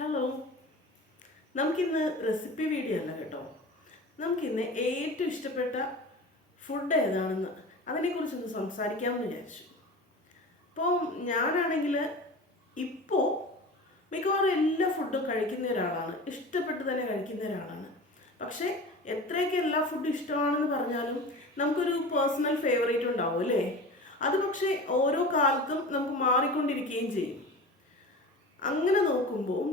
Hello, നമുക്കിന്ന് recipe video അല്ല കേട്ടോ. നമുക്കിന്ന് ഏറ്റവും ഇഷ്ടപ്പെട്ട ഫുഡ് ഏതാണെന്ന് അതിനെക്കുറിച്ചൊന്ന് സംസാരിക്കാമെന്ന് വിചാരിച്ചു. അപ്പോൾ ഞാനാണെങ്കിൽ ഇപ്പോൾ മിക്കവാറും എല്ലാ ഫുഡും കഴിക്കുന്ന ഒരാളാണ്, ഇഷ്ടപ്പെട്ട് തന്നെ കഴിക്കുന്ന ഒരാളാണ്. പക്ഷേ എത്രയൊക്കെ എല്ലാ ഫുഡും ഇഷ്ടമാണെന്ന് പറഞ്ഞാലും നമുക്കൊരു പേഴ്സണൽ ഫേവറേറ്റ് ഉണ്ടാവും അല്ലേ? അത് പക്ഷേ ഓരോ കാലത്തും നമുക്ക് മാറിക്കൊണ്ടിരിക്കുകയും ചെയ്യും. അങ്ങനെ നോക്കുമ്പോൾ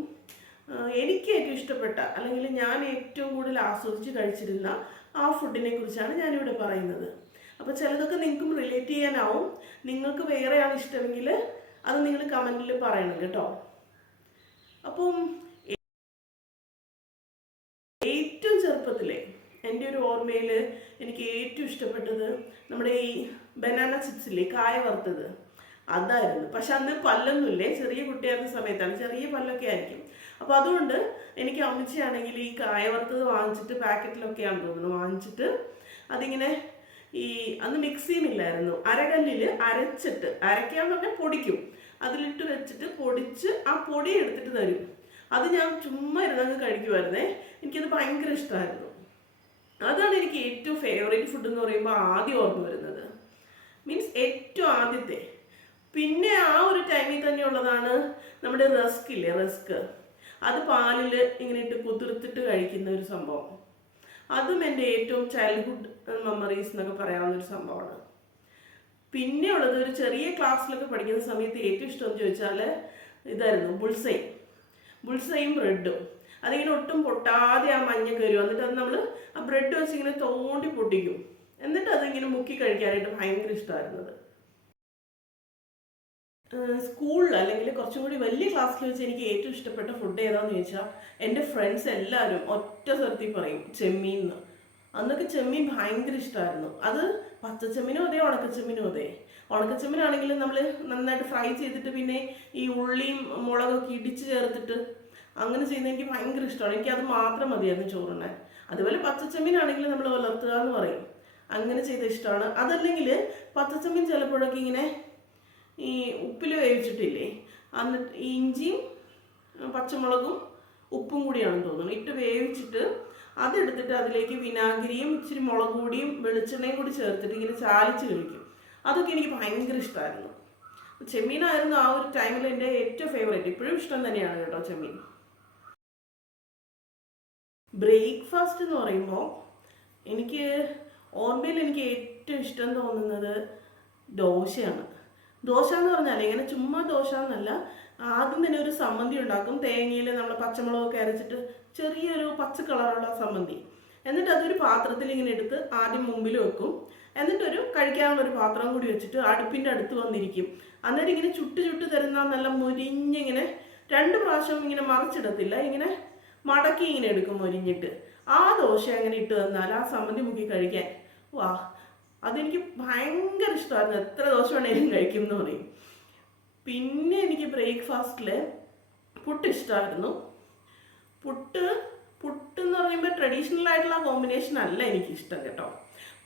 എനിക്ക് ഏറ്റവും ഇഷ്ടപ്പെട്ട അല്ലെങ്കിൽ ഞാൻ ഏറ്റവും കൂടുതൽ ആസ്വദിച്ച് കഴിച്ചിരുന്ന ആ ഫുഡിനെ കുറിച്ചാണ് ഞാനിവിടെ പറയുന്നത്. അപ്പോൾ ചിലതൊക്കെ നിങ്ങൾക്കും റിലേറ്റ് ചെയ്യാനാവും. നിങ്ങൾക്ക് വേറെയാണ് ഇഷ്ടമെങ്കിൽ അത് നിങ്ങൾ കമൻറ്റിൽ പറയണം കേട്ടോ. അപ്പം ഏറ്റവും ചെറുപ്പത്തിലെ എൻ്റെ ഒരു ഓർമ്മയിൽ എനിക്ക് ഏറ്റവും ഇഷ്ടപ്പെട്ടത് നമ്മുടെ ഈ ബനാന ചിപ്സില്ലേ, കായ വറുത്തത്, അതായിരുന്നു. പക്ഷെ അന്ന് പല്ലൊന്നുമില്ലേ, ചെറിയ കുട്ടിയായിരുന്ന സമയത്താണ്, ചെറിയ പല്ലൊക്കെ ആയിരിക്കും. അപ്പോൾ അതുകൊണ്ട് എനിക്ക് അമ്മച്ചിയാണെങ്കിൽ ഈ കായ വറുത്തത് വാങ്ങിച്ചിട്ട് പാക്കറ്റിലൊക്കെയാണ് തോന്നുന്നു വാങ്ങിച്ചിട്ട് അതിങ്ങനെ ഈ അന്ന് മിക്സിയുമില്ലായിരുന്നു, അരകല്ലിൽ അരച്ചിട്ട്, അരയ്ക്കാന്ന് പറഞ്ഞാൽ പൊടിക്കും, അതിലിട്ട് വെച്ചിട്ട് പൊടിച്ച് ആ പൊടി എടുത്തിട്ട് തരും. അത് ഞാൻ ചുമ്മാ ഇരുന്നങ്ങ് കഴിക്കുമായിരുന്നേ. എനിക്കത് ഭയങ്കര ഇഷ്ടമായിരുന്നു. അതാണ് എനിക്ക് ഏറ്റവും ഫേവറേറ്റ് ഫുഡ് എന്ന് പറയുമ്പോൾ ആദ്യം ഓർമ്മ വരുന്നത്. മീൻസ് ഏറ്റവും ആദ്യത്തെ. പിന്നെ ആ ഒരു ടൈമിൽ തന്നെ ഉള്ളതാണ് നമ്മുടെ റസ്ക് ഇല്ലേ, റസ്ക്. അത് പാലിൽ ഇങ്ങനെ ഇട്ട് കുതിർത്തിട്ട് കഴിക്കുന്ന ഒരു സംഭവം. അതും എൻ്റെ ഏറ്റവും ചൈൽഡ്ഹുഡ് മെമ്മറീസ് എന്നൊക്കെ പറയാവുന്ന ഒരു സംഭവമാണ്. പിന്നെ ഉള്ളത് ഒരു ചെറിയ ക്ലാസ്സിലൊക്കെ പഠിക്കുന്ന സമയത്ത് ഏറ്റവും ഇഷ്ടം എന്ന് ചോദിച്ചാൽ ഇതായിരുന്നു, ബുൾസൈയും ബ്രെഡും. അതിങ്ങനെ ഒട്ടും പൊട്ടാതെ ആ മഞ്ഞൊക്കെ വരും. എന്നിട്ട് അത് നമ്മൾ ആ ബ്രെഡ് വെച്ച് ഇങ്ങനെ തോണ്ടി പൊട്ടിക്കും. എന്നിട്ട് അതിങ്ങനെ മുക്കി കഴിക്കാനായിട്ട് ഭയങ്കര ഇഷ്ടമായിരുന്നത്. സ്കൂളിൽ അല്ലെങ്കിൽ കുറച്ചും കൂടി വലിയ ക്ലാസ്സിൽ വെച്ച് എനിക്ക് ഏറ്റവും ഇഷ്ടപ്പെട്ട ഫുഡ് ഏതാണെന്ന് ചോദിച്ചാൽ എൻ്റെ ഫ്രണ്ട്സ് എല്ലാവരും ഒറ്റ സ്ഥലത്തിൽ പറയും ചെമ്മീൻ എന്ന്. അന്നൊക്കെ ചെമ്മീൻ ഭയങ്കര ഇഷ്ടമായിരുന്നു. അത് പച്ചച്ചെമ്മീനും അതെ, ഉണക്കച്ചെമ്മീനും അതെ. ഉണക്കച്ചെമ്മീനാണെങ്കിൽ നമ്മൾ നന്നായിട്ട് ഫ്രൈ ചെയ്തിട്ട് പിന്നെ ഈ ഉള്ളിയും മുളകൊക്കെ ഇടിച്ച് ചേർത്തിട്ട് അങ്ങനെ ചെയ്യുന്നത് എനിക്ക് ഭയങ്കര ഇഷ്ടമാണ്. എനിക്ക് അത് മാത്രം മതിയായിരുന്നു ചോറുണ്ണാൻ. അതുപോലെ പച്ചച്ചെമ്മീനാണെങ്കിൽ നമ്മൾ വളർത്തുക എന്ന് പറയും, അങ്ങനെ ചെയ്ത ഇഷ്ടമാണ്. അതല്ലെങ്കിൽ പച്ചച്ചെമ്മീൻ ചിലപ്പോഴൊക്കെ ഇങ്ങനെ ഈ ഉപ്പിൽ വേവിച്ചിട്ടില്ലേ, എന്നിട്ട് ഇഞ്ചിയും പച്ചമുളകും ഉപ്പും കൂടിയാണെന്ന് തോന്നുന്നു ഇട്ട് വേവിച്ചിട്ട് അതെടുത്തിട്ട് അതിലേക്ക് വിനാഗിരിയും ഇച്ചിരി മുളക് പൊടിയും വെളിച്ചെണ്ണയും കൂടി ചേർത്തിട്ട് ഇങ്ങനെ ചാലിച്ച് കഴിക്കും. അതൊക്കെ എനിക്ക് ഭയങ്കര ഇഷ്ടമായിരുന്നു. ചെമ്മീനായിരുന്നു ആ ഒരു ടൈമിൽ എൻ്റെ ഏറ്റവും ഫേവറേറ്റ്. ഇപ്പോഴും ഇഷ്ടം തന്നെയാണ് കേട്ടോ ചെമ്മീൻ. ബ്രേക്ക്ഫാസ്റ്റ് എന്ന് പറയുമ്പോൾ എനിക്ക് ഓർമ്മയിൽ എനിക്ക് ഏറ്റവും ഇഷ്ടം തോന്നുന്നത് ദോശയാണ്. ദോശ എന്ന് പറഞ്ഞാൽ ഇങ്ങനെ ചുമ്മാ ദോശ എന്നല്ല, ആദ്യം തന്നെ ഒരു സമ്മന്തി ഉണ്ടാക്കും. തേങ്ങയിൽ നമ്മൾ പച്ചമുളകൊക്കെ അരച്ചിട്ട് ചെറിയൊരു പച്ച കളറുള്ള സമ്മന്തി. എന്നിട്ട് അതൊരു പാത്രത്തിൽ ഇങ്ങനെ എടുത്ത് ആദ്യം മുമ്പിൽ വെക്കും. എന്നിട്ടൊരു കഴിക്കാനുള്ളൊരു പാത്രം കൂടി വെച്ചിട്ട് അടുപ്പിൻ്റെ അടുത്ത് വന്നിരിക്കും. അന്നേരം ഇങ്ങനെ ചുട്ട് ചുട്ട് തരുന്ന നല്ല മുരിഞ്ഞിങ്ങനെ 2 പ്രാവശ്യം ഇങ്ങനെ മറിച്ചിടത്തില്ല, ഇങ്ങനെ മടക്കി ഇങ്ങനെ എടുക്കും മൊരിഞ്ഞിട്ട്. ആ ദോശ അങ്ങനെ ഇട്ട് തന്നാൽ ആ സമ്മന്തി മുക്കി കഴിക്കാൻ വാ, അതെനിക്ക് ഭയങ്കര ഇഷ്ടമായിരുന്നു. എത്ര ദോശ വേണേലും കഴിക്കും എന്ന് പറയും. പിന്നെ എനിക്ക് ബ്രേക്ക്ഫാസ്റ്റിൽ പുട്ട് ഇഷ്ടമായിരുന്നു. പുട്ട് എന്ന് പറയുമ്പോൾ ട്രഡീഷണൽ ആയിട്ടുള്ള കോമ്പിനേഷൻ അല്ല എനിക്കിഷ്ടം കേട്ടോ.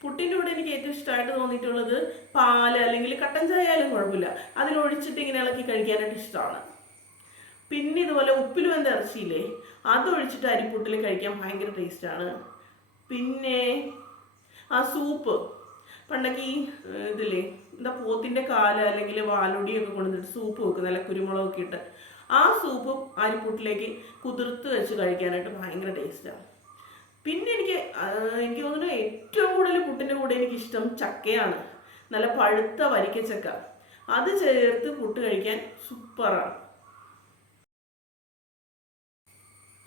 പുട്ടിൻ്റെ കൂടെ എനിക്ക് ഏറ്റവും ഇഷ്ടമായിട്ട് തോന്നിയിട്ടുള്ളത് പാല് അല്ലെങ്കിൽ കട്ടൻ ചായ ആയാലും കുഴപ്പമില്ല, അതിലൊഴിച്ചിട്ട് ഇങ്ങനെ ഇളക്കി കഴിക്കാനായിട്ട് ഇഷ്ടമാണ്. പിന്നെ ഇതുപോലെ ഉപ്പിൽ വെന്ത ഇറച്ചിയില്ലേ, അതൊഴിച്ചിട്ട് അരിപ്പുട്ടിൽ കഴിക്കാൻ ഭയങ്കര ടേസ്റ്റാണ്. പിന്നെ ആ സൂപ്പ്, പണ്ടൊക്കെ ഈ ഇതില്ലേ എന്താ പോത്തിൻ്റെ കാല് അല്ലെങ്കിൽ വാലൊടിയൊക്കെ കൊണ്ടുവന്നിട്ട് സൂപ്പ് വെക്കും നല്ല കുരുമുളകൊക്കെ ഇട്ട്. ആ സൂപ്പ് അരിപ്പുട്ടിലേക്ക് കുതിർത്ത് വെച്ച് കഴിക്കാനായിട്ട് ഭയങ്കര ടേസ്റ്റാണ്. പിന്നെ എനിക്ക് തോന്നുന്നു ഏറ്റവും കൂടുതൽ പുട്ടിൻ്റെ കൂടെ എനിക്കിഷ്ടം ചക്കയാണ്. നല്ല പഴുത്ത വരിക്കച്ചക്ക, അത് ചേർത്ത് പുട്ട് കഴിക്കാൻ സൂപ്പറാണ്.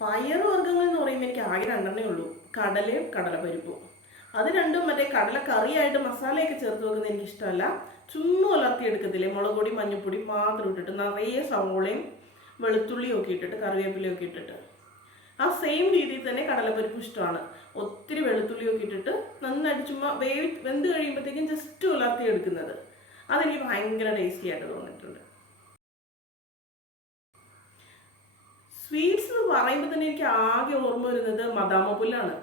പയറുവർഗ്ഗങ്ങൾ എന്ന് പറയുമ്പോൾ എനിക്ക് ആകെ 2 ഉള്ളൂ, കടലയും കടലപ്പരിപ്പും. അത് രണ്ടും മറ്റേ കടല കറിയായിട്ട് മസാലയൊക്കെ ചേർത്ത് വെക്കുന്നത് എനിക്കിഷ്ടമല്ല. ചുമ്മാ ഉലർത്തി എടുക്കത്തില്ലേ, മുളക് പൊടി മഞ്ഞൾപ്പൊടി മാത്രം ഇട്ടിട്ട് നിറയെ സവോളയും വെളുത്തുള്ളിയും ഒക്കെ ഇട്ടിട്ട് കറിവേപ്പിലയൊക്കെ ഇട്ടിട്ട് ആ സെയിം രീതിയിൽ തന്നെ കടലപ്പരിപ്പ് ഇഷ്ടമാണ്. ഒത്തിരി വെളുത്തുള്ളിയൊക്കെ ഇട്ടിട്ട് നന്നായിട്ട് ചുമ്മാ വെന്ത് കഴിയുമ്പോഴത്തേക്കും ജസ്റ്റ് ഉലർത്തി എടുക്കുന്നത്, അതെനിക്ക് ഭയങ്കര ടേസ്റ്റി ആയിട്ട് തോന്നിയിട്ടുണ്ട്. സ്വീറ്റ്സ് എന്ന് പറയുമ്പോൾ തന്നെ എനിക്ക് ആകെ ഓർമ്മ വരുന്നത് മദാമപ്പുല്ലാണ്.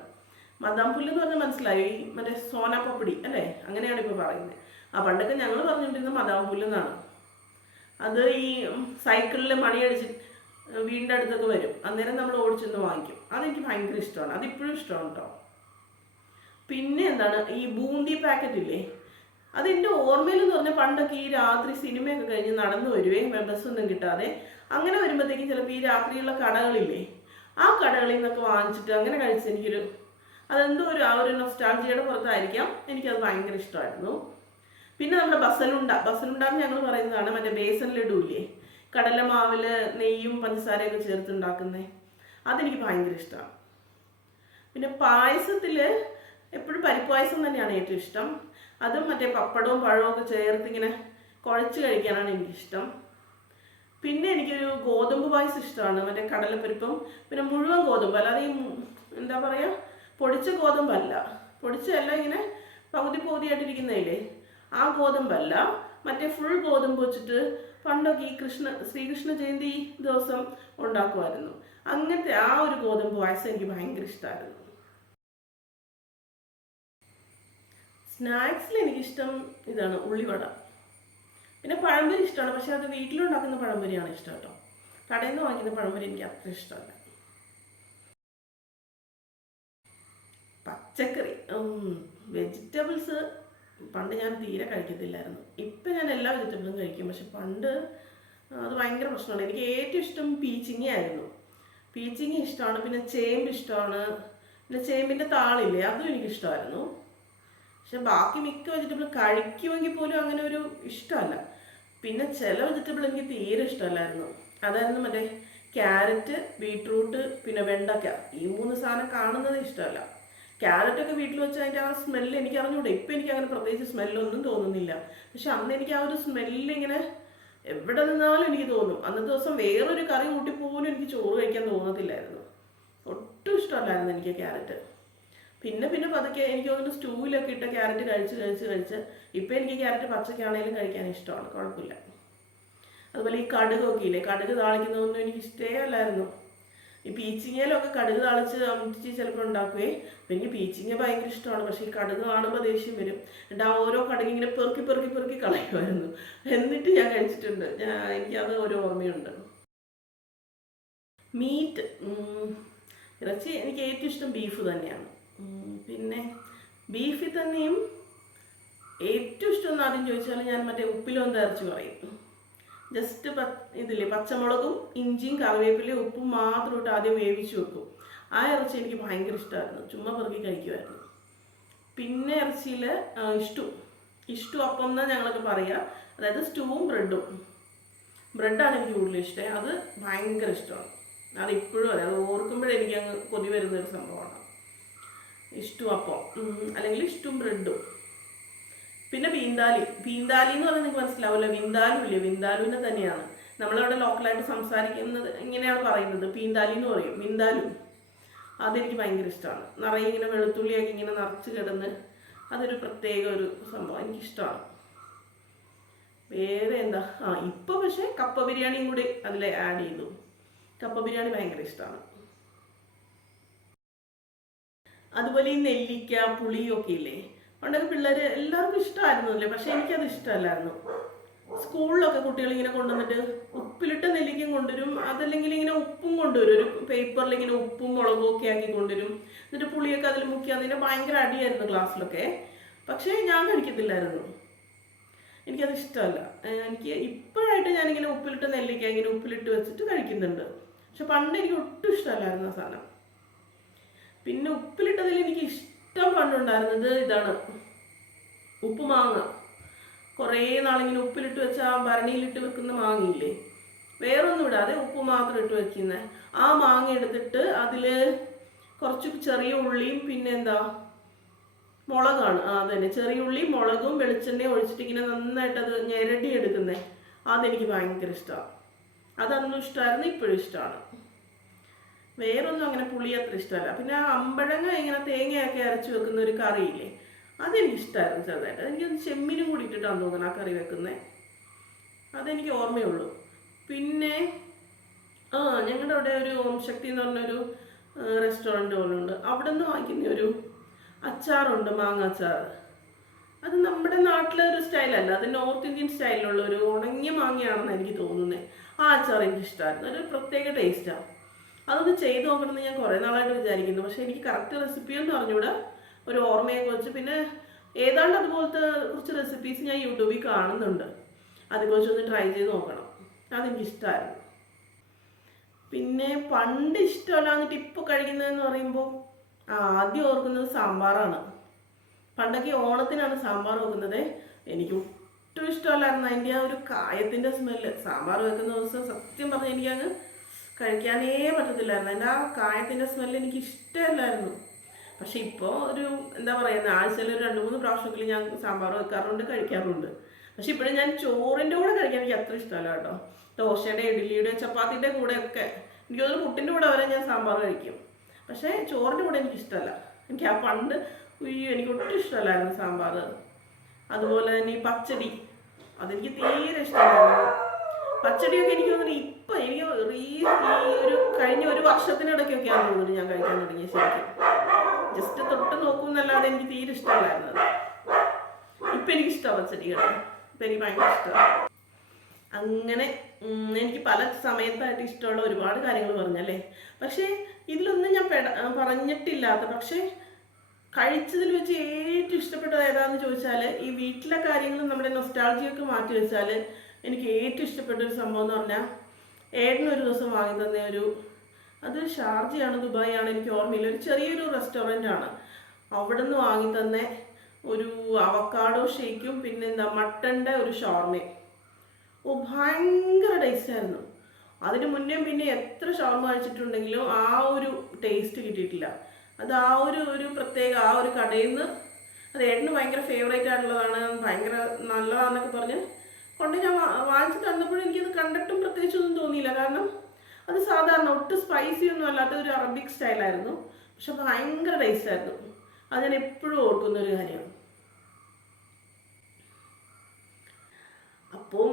മദാമപ്പുല്ല് എന്ന് പറഞ്ഞാൽ മനസ്സിലായി, മറ്റേ സോനാപ്പപ്പടി അല്ലേ, അങ്ങനെയാണ് ഇപ്പോൾ പറയുന്നത്. പണ്ടൊക്കെ ഞങ്ങൾ പറഞ്ഞുകൊണ്ടിരുന്നത് മദാമപ്പുല്ല് എന്നാണ്. അത് ഈ സൈക്കിളിൽ മണിയടിച്ച് വീടിൻ്റെ അടുത്തൊക്കെ വരും, അന്നേരം നമ്മൾ ഓടിച്ചൊന്ന് വാങ്ങിക്കും. അതെനിക്ക് ഭയങ്കര ഇഷ്ടമാണ്, അതിപ്പോഴും ഇഷ്ടമാണ് കേട്ടോ. പിന്നെ എന്താണ് ഈ ബൂന്തി പാക്കറ്റ് ഇല്ലേ, അതെൻ്റെ ഓർമ്മയിൽ എന്ന് പറഞ്ഞാൽ പണ്ടൊക്കെ ഈ രാത്രി സിനിമയൊക്കെ കഴിഞ്ഞ് നടന്നു വരുവേ, ബസ്സൊന്നും കിട്ടാതെ. അങ്ങനെ വരുമ്പോഴത്തേക്കും ചിലപ്പോൾ ഈ രാത്രിയുള്ള കടകളില്ലേ, ആ കടകളിൽ നിന്നൊക്കെ വാങ്ങിച്ചിട്ട് അങ്ങനെ കഴിച്ച് എനിക്കൊരു അതെന്തോ ആ ഒരു നൊസ്റ്റാൾജിയുടെ പുറത്തായിരിക്കാം, എനിക്കത് ഭയങ്കര ഇഷ്ടമായിരുന്നു. പിന്നെ നമ്മുടെ ബസലുണ്ട എന്ന് ഞങ്ങൾ പറയുന്നതാണ് മറ്റേ ബേസൻ ലഡു ഇല്ലേ, കടലമാവിൽ നെയ്യും പഞ്ചസാരയൊക്കെ ചേർത്തുണ്ടാക്കുന്നത്, അതെനിക്ക് ഭയങ്കര ഇഷ്ടമാണ്. പിന്നെ പായസത്തിൽ എപ്പോഴും പരിപ്പ് പായസം തന്നെയാണ് ഏറ്റവും ഇഷ്ടം. അതും മറ്റേ പപ്പടവും പഴവും ഒക്കെ ചേർത്ത് ഇങ്ങനെ കുഴച്ച് കഴിക്കാനാണ് എനിക്കിഷ്ടം. പിന്നെ എനിക്കൊരു ഗോതമ്പ് പായസം ഇഷ്ടമാണ്, മറ്റേ കടലപ്പരിപ്പും പിന്നെ മുഴുവൻ ഗോതമ്പ്, അല്ലാതെ ഈ എന്താ പറയുക പൊടിച്ച ഗോതമ്പല്ല, പൊടിച്ചല്ല ഇങ്ങനെ പകുതി പകുതിയായിട്ടിരിക്കുന്നതില്ലേ, ആ ഗോതമ്പല്ല, മറ്റേ ഫുൾ ഗോതമ്പ് വെച്ചിട്ട് പണ്ടൊക്കെ ഈ ശ്രീകൃഷ്ണ ജയന്തി ദിവസം ഉണ്ടാക്കുമായിരുന്നു. അങ്ങനത്തെ ആ ഒരു ഗോതമ്പ് പായസം എനിക്ക് ഭയങ്കര ഇഷ്ടമായിരുന്നു. സ്നാക്സിൽ എനിക്കിഷ്ടം ഇതാണ് ഉള്ളിവട. പിന്നെ പഴംപൊരി ഇഷ്ടമാണ്, പക്ഷെ അത് വീട്ടിലുണ്ടാക്കുന്ന പഴംപൊരിയാണ് ഇഷ്ടം കേട്ടോ. കടയിൽ നിന്ന് വാങ്ങിക്കുന്ന പഴംപൊരി എനിക്ക് അത്ര ഇഷ്ടമല്ല. പച്ചക്കറി വെജിറ്റബിൾസ് പണ്ട് ഞാൻ തീരെ കഴിക്കത്തില്ലായിരുന്നു. ഇപ്പം ഞാൻ എല്ലാ വെജിറ്റബിളും കഴിക്കും, പക്ഷെ പണ്ട് അത് ഭയങ്കര പ്രശ്നമാണ്. എനിക്ക് ഏറ്റവും ഇഷ്ടം പീച്ചിങ്ങ ആയിരുന്നു. പീച്ചിങ്ങ ഇഷ്ടമാണ്, പിന്നെ ചേമ്പ് ഇഷ്ടമാണ്, പിന്നെ ചേമ്പിൻ്റെ താളില്ലേ അതും എനിക്കിഷ്ടമായിരുന്നു. പക്ഷെ ബാക്കി മിക്ക വെജിറ്റബിൾ കഴിക്കുമെങ്കിൽ പോലും അങ്ങനെ ഒരു ഇഷ്ടമല്ല. പിന്നെ ചില വെജിറ്റബിൾ എനിക്ക് തീരെ ഇഷ്ടമല്ലായിരുന്നു. അതായിരുന്നു മറ്റേ ക്യാരറ്റ്, ബീട്രൂട്ട്, പിന്നെ വെണ്ടയ്ക്ക. ഈ 3 സാധനം കാണുന്നത് ഇഷ്ടമല്ല. ക്യാരറ്റൊക്കെ വീട്ടിൽ വെച്ച് അതിൻ്റെ ആ സ്മെല്ല് എനിക്ക് അറിഞ്ഞൂടെ. ഇപ്പം എനിക്ക് അങ്ങനെ പ്രത്യേകിച്ച് സ്മെല്ലൊന്നും തോന്നുന്നില്ല, പക്ഷെ അന്ന് എനിക്ക് ആ ഒരു സ്മെല്ലിങ്ങനെ എവിടെ നിന്നാലും എനിക്ക് തോന്നും. അന്നത്തെ ദിവസം വേറൊരു കറി കൂട്ടി പോലും എനിക്ക് ചോറ് കഴിക്കാൻ തോന്നത്തില്ലായിരുന്നു. ഒട്ടും ഇഷ്ടമല്ലായിരുന്നു എനിക്ക് ക്യാരറ്റ്. പിന്നെ പതുക്കെ എനിക്ക് തോന്നുന്നു സ്റ്റൂവിലൊക്കെ ഇട്ട ക്യാരറ്റ് കഴിച്ച് ഇപ്പം എനിക്ക് ക്യാരറ്റ് പച്ചക്കാണേലും കഴിക്കാൻ ഇഷ്ടമാണ്, കുഴപ്പമില്ല. അതുപോലെ ഈ കടുകൊക്കെ ഇല്ലേ, കടുക് താളിക്കുന്നതൊന്നും എനിക്ക് ഇഷ്ടമേ അല്ലായിരുന്നു. ഈ പീച്ചിങ്ങയിലൊക്കെ കടുക് താളിച്ച് അമ്മച്ചി ചിലപ്പോൾ ഉണ്ടാക്കുവേ, അപ്പം എനിക്ക് പീച്ചിങ്ങ ഭയങ്കര ഇഷ്ടമാണ്. പക്ഷേ ഈ കടുക് കാണുമ്പോൾ ദേഷ്യം വരും. എന്നിട്ട് ആ ഓരോ കടുക് ഇങ്ങനെ പെറുക്കി കളയുമായിരുന്നു. എന്നിട്ട് ഞാൻ കഴിച്ചിട്ടുണ്ട്, എനിക്കത് ഒരു ഓർമ്മയുണ്ട്. മീറ്റ് ഇറച്ചി എനിക്ക് ഏറ്റവും ഇഷ്ടം ബീഫ് തന്നെയാണ്. പിന്നെ ബീഫിൽ തന്നെയും ഏറ്റവും ഇഷ്ടം എന്ന് ആദ്യം ചോദിച്ചാൽ ഞാൻ മറ്റേ ഉപ്പിലൊന്ന് ഇറച്ചി പറയും. ജസ്റ്റ് ഇതില്ലേ പച്ചമുളകും ഇഞ്ചിയും കറിവേപ്പിലയും ഉപ്പും മാത്രം ഇട്ട് ആദ്യം വേവിച്ച് വെക്കും. ആ ഇറച്ചി എനിക്ക് ഭയങ്കര ഇഷ്ടമായിരുന്നു, ചുമ്മാ പെറുക്കി കഴിക്കുമായിരുന്നു. പിന്നെ ഇറച്ചിയിൽ ഇഷ്ടു അപ്പം എന്നാണ് ഞങ്ങളൊക്കെ പറയുക, അതായത് സ്റ്റൂവും ബ്രെഡാണ് എനിക്ക് കൂടുതൽ ഇഷ്ടം. അത് ഭയങ്കര ഇഷ്ടമാണ്, അതിപ്പോഴും അതെ, അത് ഓർക്കുമ്പോഴേ എനിക്ക് അങ്ങ് കൊതി വരുന്നൊരു സംഭവമാണ് അപ്പം, അല്ലെങ്കിൽ ഇഷ്ടവും ബ്രെഡും. പിന്നെ പീന്താലി എന്ന് പറഞ്ഞാൽ നിങ്ങൾക്ക് മനസ്സിലാവില്ല, വിന്താലുവിനെ തന്നെയാണ് നമ്മളവിടെ ലോക്കലായിട്ട് സംസാരിക്കുന്നത്, ഇങ്ങനെയാണ് പറയുന്നത്, പീന്താലി എന്ന് പറയും, വിന്താലു. അതെനിക്ക് ഭയങ്കര ഇഷ്ടമാണ്. നിറയെ ഇങ്ങനെ വെളുത്തുള്ളിയൊക്കെ ഇങ്ങനെ നിറച്ച് കിടന്ന് അതൊരു പ്രത്യേക ഒരു സംഭവം, എനിക്കിഷ്ടമാണ്. വേറെ എന്താ, ഇപ്പോൾ പക്ഷേ കപ്പ ബിരിയാണിയും കൂടി അതിൽ ആഡ് ചെയ്തു. കപ്പ ബിരിയാണി ഭയങ്കര ഇഷ്ടമാണ്. അതുപോലെ ഈ നെല്ലിക്ക പുളിയൊക്കെ ഇല്ലേ, പണ്ടൊക്കെ പിള്ളേർ എല്ലാവർക്കും ഇഷ്ടമായിരുന്നില്ലേ, പക്ഷെ എനിക്കത് ഇഷ്ടമല്ലായിരുന്നു. സ്കൂളിലൊക്കെ കുട്ടികൾ ഇങ്ങനെ കൊണ്ടുവന്നിട്ട് ഉപ്പിലിട്ട നെല്ലിക്കയും കൊണ്ടുവരും, അതല്ലെങ്കിൽ ഇങ്ങനെ ഉപ്പും കൊണ്ടുവരും, ഒരു പേപ്പറിൽ ഇങ്ങനെ ഉപ്പും മുളകും ഒക്കെ ആക്കി കൊണ്ടുവരും. എന്നിട്ട് പുളിയൊക്കെ അതിൽ മുക്കി അതിനെ ഭയങ്കര അടിയായിരുന്നു ക്ലാസ്സിലൊക്കെ. പക്ഷേ ഞാൻ കഴിക്കത്തില്ലായിരുന്നു, എനിക്കത് ഇഷ്ടമല്ല. എനിക്ക് ഇപ്പോഴായിട്ട് ഞാനിങ്ങനെ ഉപ്പിലിട്ട നെല്ലിക്ക ഇങ്ങനെ ഉപ്പിലിട്ട് വെച്ചിട്ട് കഴിക്കുന്നുണ്ട്, പക്ഷെ പണ്ട് എനിക്ക് ഒട്ടും ഇഷ്ടമല്ലായിരുന്നു ആ സാധനം. പിന്നെ ഉപ്പിലിട്ടതിൽ എനിക്ക് ഇഷ്ടം പണ്ടുണ്ടായിരുന്നത് ഇതാണ്, ഉപ്പുമാങ്ങ. കുറേ നാളിങ്ങനെ ഉപ്പിലിട്ട് വെച്ച് ആ ഭരണിയിലിട്ട് വെക്കുന്ന മാങ്ങയില്ലേ, വേറൊന്നും ഇടാതെ ഉപ്പ് മാത്രം ഇട്ട് വെക്കുന്ന ആ മാങ്ങ എടുത്തിട്ട് അതിൽ കുറച്ച് ചെറിയ ഉള്ളിയും പിന്നെ മുളകാണ്, അതന്നെ ചെറിയ ഉള്ളിയും മുളകും വെളിച്ചെണ്ണയും ഒഴിച്ചിട്ട് ഇങ്ങനെ നന്നായിട്ട് അത് ഞെരടി എടുക്കുന്നത്, അതെനിക്ക് ഭയങ്കര ഇഷ്ടമാണ്. അതന്നും ഇഷ്ടമായിരുന്നു, ഇപ്പോഴും ഇഷ്ടമാണ്. വേറൊന്നും അങ്ങനെ പുളി അത്ര ഇഷ്ടമല്ല. പിന്നെ ആ അമ്പഴങ്ങ ഇങ്ങനെ തേങ്ങയൊക്കെ അരച്ച് വെക്കുന്ന ഒരു കറിയില്ലേ, അതെനിക്കിഷ്ടമായിരുന്നു ചെറുതായിട്ട്. എനിക്കത് ചെമ്മീനും കൂടി ഇട്ടിട്ടാണ് തോന്നുന്നത് ആ കറി വെക്കുന്നത്, അതെനിക്ക് ഓർമ്മയുള്ളൂ. പിന്നെ ഞങ്ങളുടെ അവിടെ ഒരു ഓം ശക്തി എന്ന് പറഞ്ഞൊരു റെസ്റ്റോറൻറ്റ് പോലുണ്ട്, അവിടെ നിന്ന് വാങ്ങിക്കുന്ന ഒരു അച്ചാറുണ്ട്, മാങ്ങ അച്ചാർ. അത് നമ്മുടെ നാട്ടിലെ ഒരു സ്റ്റൈലല്ല, അത് നോർത്ത് ഇന്ത്യൻ സ്റ്റൈലിലുള്ള ഒരു ഉണങ്ങിയ മാങ്ങയാണെന്ന് എനിക്ക് തോന്നുന്നത്. ആ അച്ചാർ എനിക്ക് ഇഷ്ടമായിരുന്നു. ഒരു പ്രത്യേക ടേസ്റ്റാണ്. അതൊന്ന് ചെയ്ത് നോക്കണമെന്ന് ഞാൻ കുറേ നാളായിട്ട് വിചാരിക്കുന്നു. പക്ഷേ എനിക്ക് കറക്റ്റ് റെസിപ്പിയൊന്നും അറിഞ്ഞൂടാ. ഒരു ഓർമ്മയൊക്കെ വെച്ച് പിന്നെ ഏതാണ്ട് അതുപോലത്തെ കുറച്ച് റെസിപ്പീസ് ഞാൻ യൂട്യൂബിൽ കാണുന്നുണ്ട്. അതേക്കുറിച്ചൊന്ന് ട്രൈ ചെയ്ത് നോക്കണം. അതെനിക്കിഷ്ടമായിരുന്നു. പിന്നെ പണ്ട് ഇഷ്ടമല്ല എന്നിട്ട് ഇപ്പോൾ കഴിക്കുന്നതെന്ന് പറയുമ്പോൾ ആദ്യം ഓർക്കുന്നത് സാമ്പാറാണ്. പണ്ടൊക്കെ ഓണത്തിനാണ് സാമ്പാർ വെക്കുന്നത്. എനിക്ക് ഒട്ടും ഇഷ്ടമല്ലായിരുന്നു അതിൻ്റെ ആ ഒരു കായത്തിൻ്റെ സ്മെല്ല്. സാമ്പാർ വെക്കുന്ന ദിവസം സത്യം പറഞ്ഞാൽ എനിക്കങ്ങ് കഴിക്കാനേ പറ്റത്തില്ലായിരുന്നു. അതിൻ്റെ ആ കായത്തിൻ്റെ സ്മെല്ല് എനിക്ക് ഇഷ്ടമല്ലായിരുന്നു. പക്ഷെ ഇപ്പോൾ ഒരു എന്താ പറയുക, ആഴ്ചയിൽ ഒരു 2-3 പ്രാവശ്യമെങ്കിലും ഞാൻ സാമ്പാർ വെക്കാറുണ്ട്, കഴിക്കാറുണ്ട്. പക്ഷെ ഇപ്പോഴും ഞാൻ ചോറിൻ്റെ കൂടെ കഴിക്കാൻ എനിക്ക് അത്ര ഇഷ്ടമല്ല കേട്ടോ. ദോശയുടെ, ഇഡ്ഡലിയുടെ, ചപ്പാത്തിൻ്റെ കൂടെയൊക്കെ എനിക്ക് തോന്നുന്നു പുട്ടിൻ്റെ കൂടെ വരെ ഞാൻ സാമ്പാർ കഴിക്കും. പക്ഷേ ചോറിൻ്റെ കൂടെ എനിക്കിഷ്ടമല്ല. എനിക്ക് ആ പണ്ട് എനിക്ക് ഒട്ടും ഇഷ്ടമല്ലായിരുന്നു സാമ്പാർ. അതുപോലെ തന്നെ ഈ പച്ചടി, അതെനിക്ക് തീരെ ഇഷ്ടമല്ലായിരുന്നു. പച്ചടിയൊക്കെ എനിക്ക് തോന്നുന്നു ഇപ്പം എനിക്ക് ഈ ഒരു കഴിഞ്ഞ ഒരു വർഷത്തിനിടയ്ക്കൊക്കെയാണ് തോന്നുന്നു ഞാൻ കഴിക്കാൻ തുടങ്ങിയത്. ശരിക്കും ജസ്റ്റ് തൊട്ട് നോക്കുമെന്നല്ലാതെ എനിക്ക് തീരെ ഇഷ്ടമല്ലായിരുന്നത്. ഇപ്പം എനിക്കിഷ്ടമാണ് പച്ചടി കേട്ടോ. ഇപ്പം എനിക്ക് ഭയങ്കര ഇഷ്ടമാണ്. അങ്ങനെ എനിക്ക് പല സമയത്തായിട്ട് ഇഷ്ടമുള്ള ഒരുപാട് കാര്യങ്ങൾ പറഞ്ഞല്ലേ. പക്ഷേ ഇതിലൊന്നും ഞാൻ പറഞ്ഞിട്ടില്ലാത്ത, പക്ഷേ കഴിച്ചതിൽ വെച്ച് ഏറ്റവും ഇഷ്ടപ്പെട്ടത് ഏതാണെന്ന് ചോദിച്ചാൽ, ഈ വീട്ടിലെ കാര്യങ്ങൾ നമ്മുടെ നൊസ്റ്റാൾജിയൊക്കെ മാറ്റി വെച്ചാൽ എനിക്ക് ഏറ്റവും ഇഷ്ടപ്പെട്ടൊരു സംഭവം എന്ന് പറഞ്ഞാൽ, ഏട്ടനൊരു ദിവസം വാങ്ങി തന്ന അത് ഷാർജയാണ് ദുബായ് ആണ് എനിക്ക് ഓർമ്മയില്ല, ഒരു ചെറിയൊരു റെസ്റ്റോറൻ്റ് ആണ്. അവിടെ നിന്ന് വാങ്ങി തന്നെ ഒരു അവക്കാഡോ ഷേക്കും പിന്നെ എന്താ മട്ടൻ്റെ ഒരു ഷവർമയും. ഭയങ്കര ടേസ്റ്റായിരുന്നു. അതിന് മുന്നേ പിന്നെ എത്ര ഷവർമ കഴിച്ചിട്ടുണ്ടെങ്കിലും ആ ഒരു ടേസ്റ്റ് കിട്ടിയിട്ടില്ല. അത് ആ ഒരു പ്രത്യേക ആ ഒരു കടയിൽ നിന്ന്, അത് ഏട്ടന് ഭയങ്കര ഫേവറേറ്റ് ആയിട്ടുള്ളതാണ്, ഭയങ്കര നല്ലതാണെന്നൊക്കെ പറഞ്ഞ് കൊണ്ട് ഞാൻ വാങ്ങിച്ച് തന്നപ്പോഴും എനിക്കത് കണ്ടിട്ടും പ്രത്യേകിച്ചൊന്നും തോന്നിയില്ല. കാരണം അത് സാധാരണ ഒട്ടും സ്പൈസി ഒന്നും അല്ലാത്ത ഒരു അറബിക് സ്റ്റൈലായിരുന്നു. പക്ഷെ ഭയങ്കര ടേസ്റ്റായിരുന്നു. അത് ഞാൻ എപ്പോഴും ഓർക്കുന്നൊരു കാര്യമാണ്. അപ്പോൾ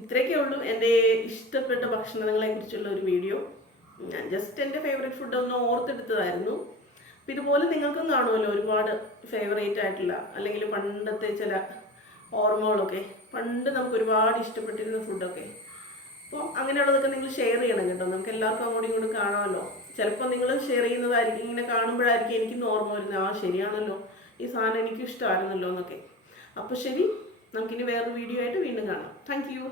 ഇത്രയൊക്കെ ഉള്ളൂ എൻ്റെ ഇഷ്ടപ്പെട്ട ഭക്ഷണങ്ങളെ കുറിച്ചുള്ള ഒരു വീഡിയോ. ഞാൻ ജസ്റ്റ് എൻ്റെ ഫേവറേറ്റ് ഫുഡ് ഒന്ന് ഓർത്തെടുത്തതായിരുന്നു. അപ്പം ഇതുപോലെ നിങ്ങൾക്കും കാണുമല്ലോ ഒരുപാട് ഫേവറേറ്റ് ആയിട്ടുള്ള അല്ലെങ്കിൽ പണ്ടത്തെ ചില ഓർമ്മകളൊക്കെ, പണ്ട് നമുക്ക് ഒരുപാട് ഇഷ്ടപ്പെട്ടിരുന്ന ഫുഡൊക്കെ. അപ്പോൾ അങ്ങനെയുള്ളതൊക്കെ നിങ്ങൾ ഷെയർ ചെയ്യണം കേട്ടോ. നമുക്ക് എല്ലാവർക്കും അങ്ങോട്ടും ഇങ്ങോട്ടും കാണാമല്ലോ. ചിലപ്പോൾ നിങ്ങൾ ഷെയർ ചെയ്യുന്നതായിരിക്കും, ഇങ്ങനെ കാണുമ്പോഴായിരിക്കും എനിക്കൊന്ന് ഓർമ്മ വരുന്നത്, ആ ശരിയാണല്ലോ ഈ സാധനം എനിക്കും ഇഷ്ടമായിരുന്നല്ലോ എന്നൊക്കെ. അപ്പോൾ ശരി, നമുക്കിനി വേറൊരു വീഡിയോ ആയിട്ട് വീണ്ടും കാണാം. Thank you.